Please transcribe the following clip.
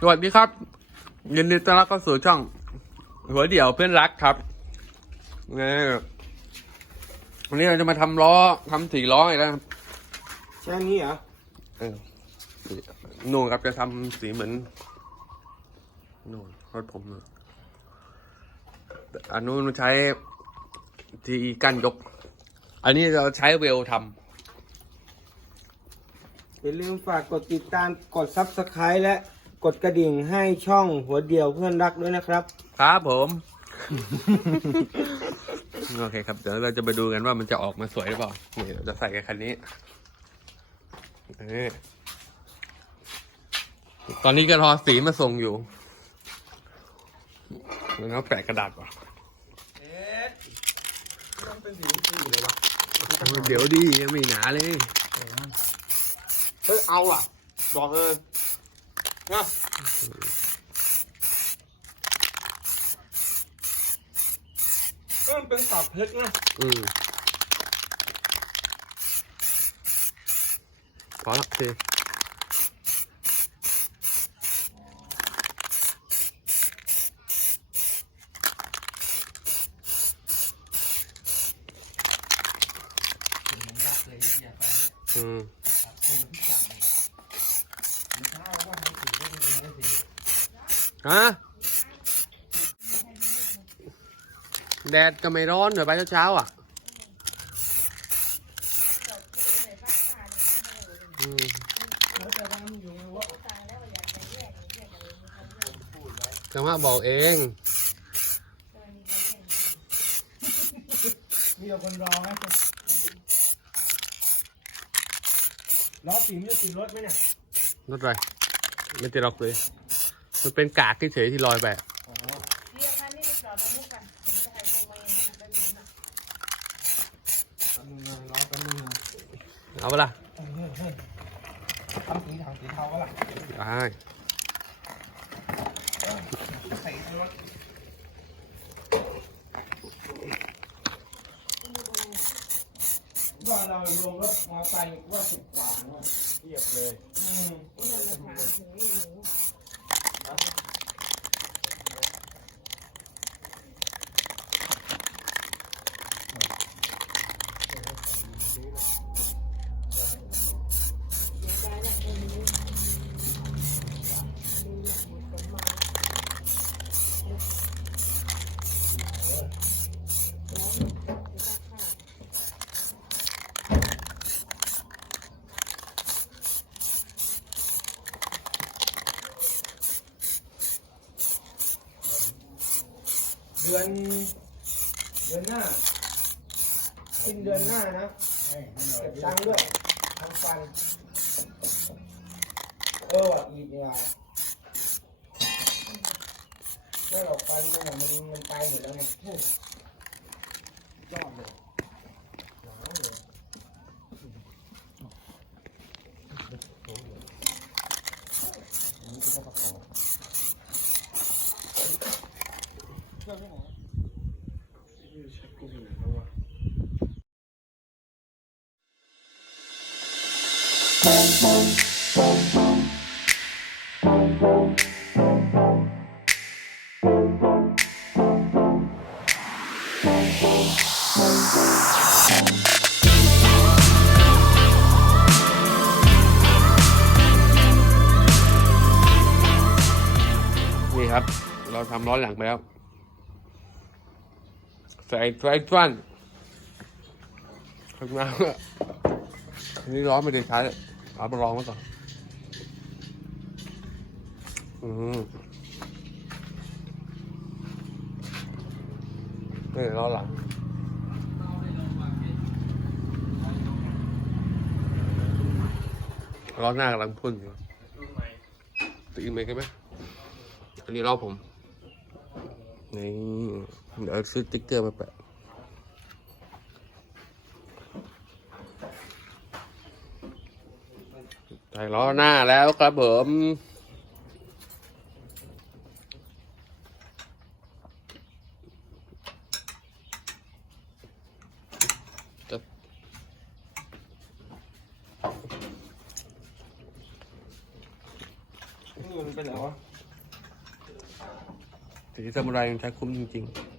สวัสดีครับยินดีต้อนรับเข้าสู่ช่อง หัวเดี่ยวเพื่อนรักครับนี่วันนี้เราจะมาทำล้อทำสีล้ออีกแล้วครับใช่นี้เหรอเออนู่นครับจะทำสีเหมือนนู่นรถผมนู่นอันนู้นใช้ทีกั้นยก อันนี้เราใช้เวลทอย่าลืมฝากกดติดตามกดซับสไครต์และ กดกระดิ่งให้ช่องหัวเดียวเพื่อนรักด้วยนะครับำครับผม โอเคครับ เดี๋ยวเราจะไปดูกันว่ามันจะออกมาสวยหรือเปล่านี่เราจะใส่กันคันนี้นี่ตอนนี้ก็รอสีมาส่งอยู่แล้วแปะกระดาษว่ะเอ๊ะต้องเป็นสีสีเลยวะเดี๋ยวดียังไม่หนาเลย เฮ้ยเอาอะ บอกเลย นะก็มันเป็นสับเพชรนะอืมพอละเทอืม ฮะแดดก็ไม่ร้อนเหน่อยไปเช้าๆอะอืมจังหวะบอกเองมีแต่คนรอไหมล้อสีมันจะติดรถไหมเนี่ยรถอะไรไม่ติดหรอกเลย มันเป็นกากเฉยๆที่ลอยไปอะเรียกคันนี้ไปจอดตรงนู้นกันผมจะให้เขามาเองไปหนุนอะแป๊บนึงนะล้อแป๊บนึงนะเอาปะล่ะเฮ้ยเฮ้ยเฮ้ยทำสีถังสีเทาก็ล่ะได้ใส่รถว่าเรารวมรถมอเตอร์ไซค์ว่าสิบกว่าเนอะเทียบเลย อืมนั่นแหละค่ะถึงนี่หนู เดือนเดือนหน้าสิ้นเดือนหน้านะ เก็บตังค์ด้วยทั้งฟัน เออว่ะอีกเนี่ยไม่หรอกฟันมันมันมันไปหมดแล้วไงโอ้ยยอดเลย นี่ครับ เราทำล้อหลังไปแล้ว ใส่ไฟฟันข้างหน้าอันนี้ล้อไม่ได้ใช้เอามาลองก่อนอืม นี่ล้อหลังล้อหน้ากำลังพ่นอยู่ตีไหมกันไหมอันนี้ล้อผมนี่เดี๋ยวซื้อติ๊กเกอร์มาแปะใส่ล้อหน้าแล้วครับผม มันไปไหนวะสีสมุไรมันใช้คุ้มจริง ๆ